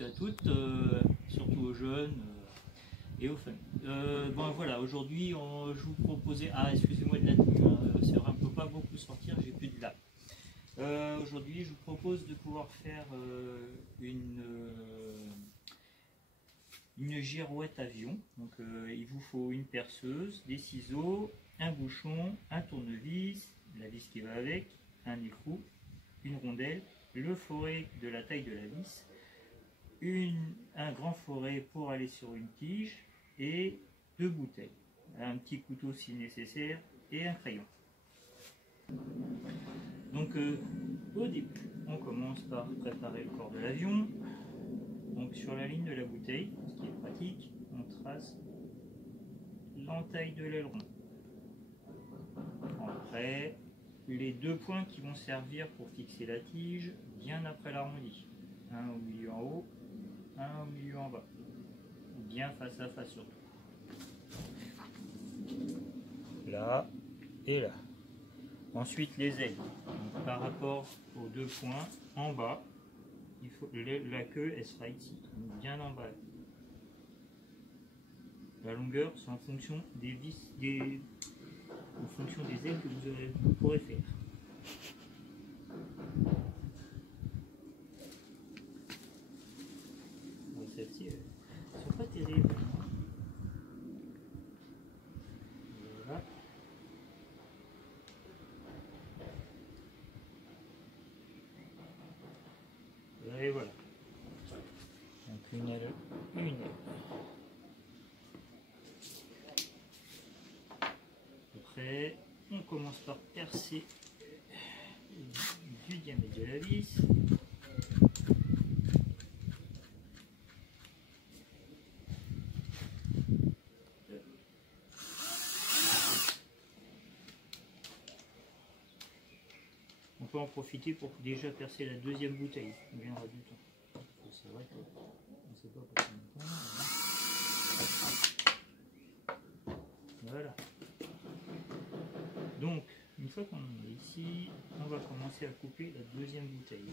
À toutes, surtout aux jeunes et aux familles. Bon voilà, aujourd'hui je vous proposais, excusez-moi de la tenue, c'est vrai, on ne peut pas beaucoup sortir, j'ai plus de lame. Aujourd'hui je vous propose de pouvoir faire une girouette avion. Donc il vous faut une perceuse, des ciseaux, un bouchon, un tournevis, la vis qui va avec, un écrou, une rondelle, le foret de la taille de la vis, un grand foret pour aller sur une tige et 2 bouteilles, un petit couteau si nécessaire et un crayon. Donc au début on commence par préparer le corps de l'avion. Donc sur la ligne de la bouteille, ce qui est pratique, on trace l'entaille de l'aileron. Après les 2 points qui vont servir pour fixer la tige bien après l'arrondi, un au milieu en haut, un au milieu en bas, bien face à face surtout, là et là. Ensuite les ailes, donc, par rapport aux 2 points en bas, il faut, la queue elle sera ici, bien en bas. La longueur c'est en fonction des vis, en fonction des ailes que vous pourrez faire. Celles-ci ne sont pas terribles. Voilà. Et voilà. Donc une aile, une aile. Après, on commence par percer du diamètre de la vis. On peut en profiter pour déjà percer la 2e bouteille. On viendra du temps. C'est vrai qu'on ne sait pas pour combien de temps. Voilà. Donc, une fois qu'on est ici, on va commencer à couper la 2e bouteille.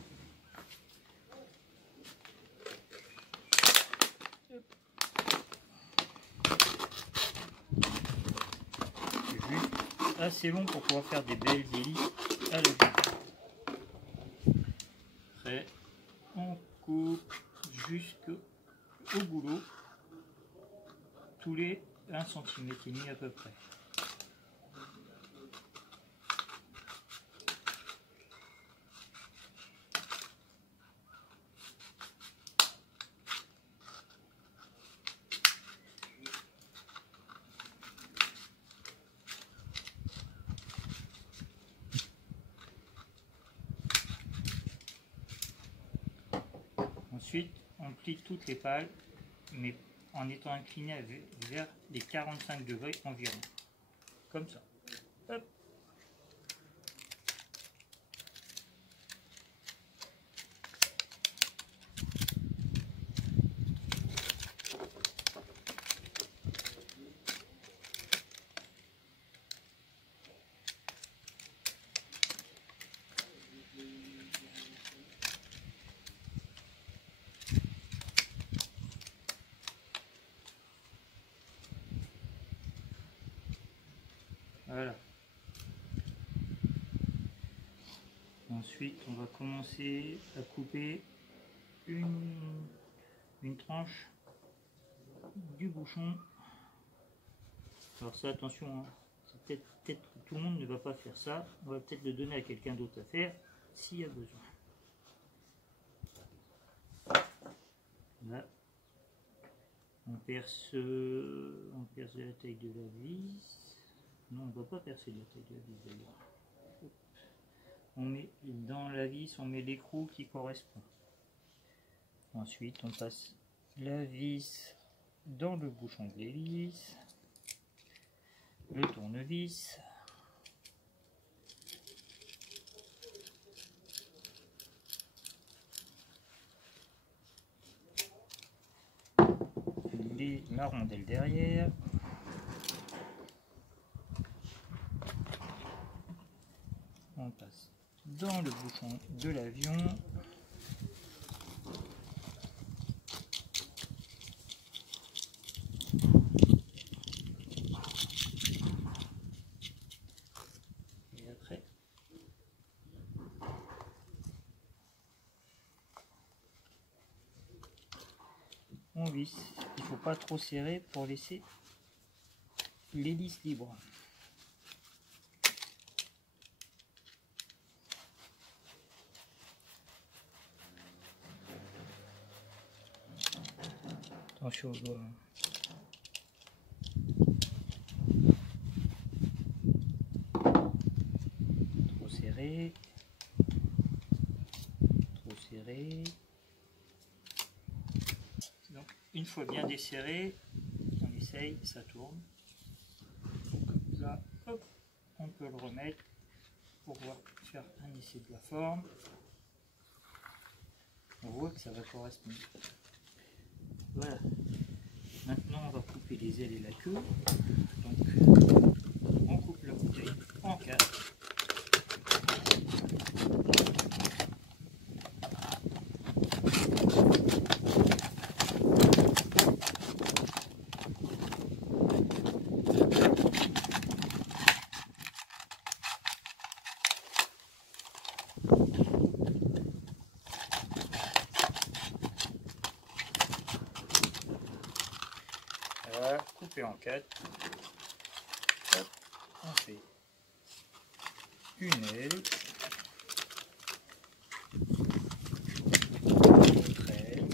C'est juste assez long pour pouvoir faire des belles hélices à la Après, on coupe jusqu'au boulot, tous les 1 cm et demi à peu près. Ensuite, on plie toutes les pales, mais en étant incliné vers les 45 degrés environ. Comme ça. Hop. Voilà. Ensuite, on va commencer à couper une tranche du bouchon. Alors ça, attention, hein, peut-être que tout le monde ne va pas faire ça. On va peut-être le donner à quelqu'un d'autre à faire s'il y a besoin. Là, on perce de la taille de la vis. Non, on ne va pas percer de la taille de la vis d'ailleurs. On met dans la vis, on met l'écrou qui correspond. Ensuite, on passe la vis dans le bouchon de l'hélice, le tournevis, la rondelle derrière. On passe dans le bouchon de l'avion. on visse. Il ne faut pas trop serrer pour laisser l'hélice libre. Attention aux doigts. Trop serré. Trop serré. Donc, une fois bien desserré, on essaye, ça tourne. Donc là, hop, on peut le remettre pour pouvoir faire un essai de la forme. On voit que ça va correspondre. Voilà. Maintenant, on va couper les ailes et la queue. Donc, on coupe la bouteille en 4. Voilà, coupé en 4. Hop, on fait une aile, autre aile,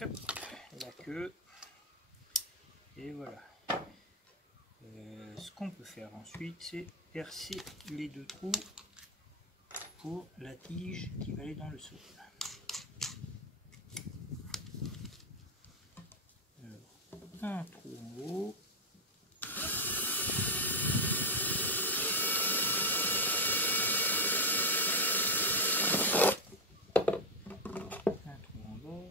hop, la queue, et voilà. Ce qu'on peut faire ensuite, c'est percer les deux trous pour la tige qui va aller dans le sol. Un trou en haut, un trou en bas,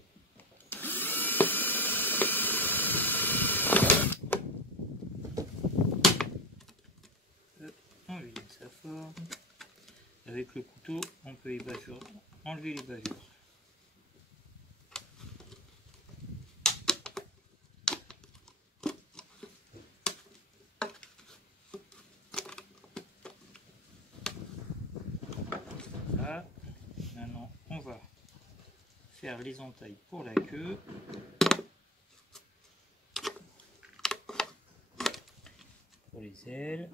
on lui donne sa forme. Avec le couteau, on peut enlever les bavures. Voilà. Maintenant, on va faire les entailles pour la queue. Pour les ailes.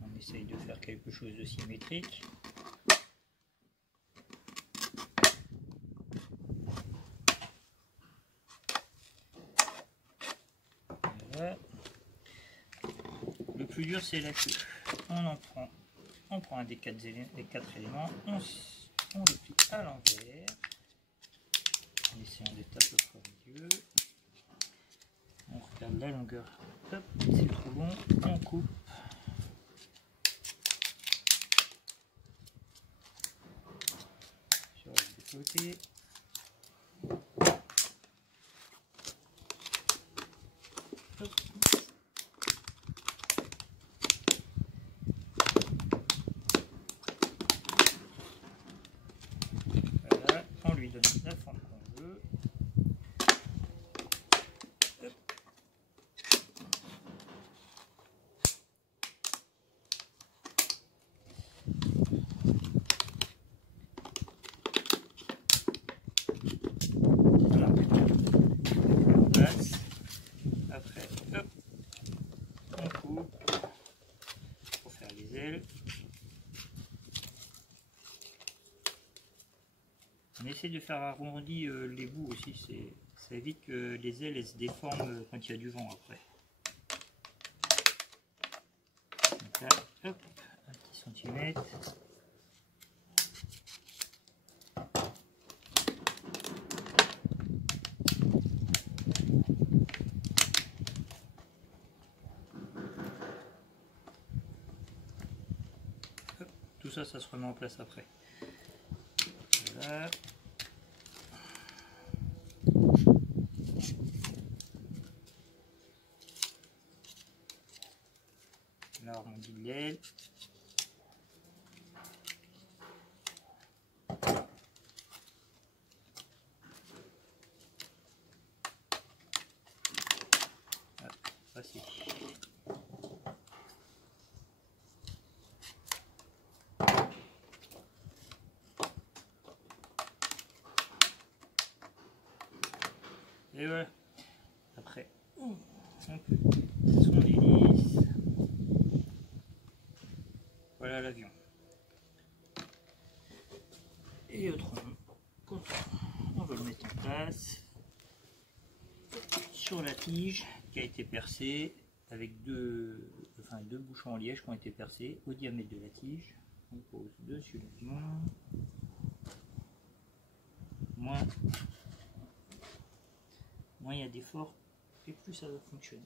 On essaye de faire quelque chose de symétrique. Voilà. Le plus dur, c'est la queue. On prend un des quatre éléments, on le plie à l'envers, en essayant d'être à peu près au milieu. On regarde la longueur, c'est trop long, on coupe. Sur les deux côtés. Hop. Voilà, on lui donne la forme qu'on veut. Hop. Après, hop, on coupe pour faire les ailes. On essaie de faire arrondi les bouts aussi, ça évite que les ailes se déforment quand il y a du vent après. Donc là, hop, un petit centimètre. Hop, tout ça, ça se remet en place après. Voilà. Là, on arrondit l'aile. Facile. Et voilà. Après, on peut son hélice. Voilà l'avion. Et le tronc, on va le mettre en place sur la tige qui a été percée avec deux bouchons en liège qui ont été percés au diamètre de la tige. On pose dessus l'avion. Moins il y a d'efforts et plus ça va fonctionner.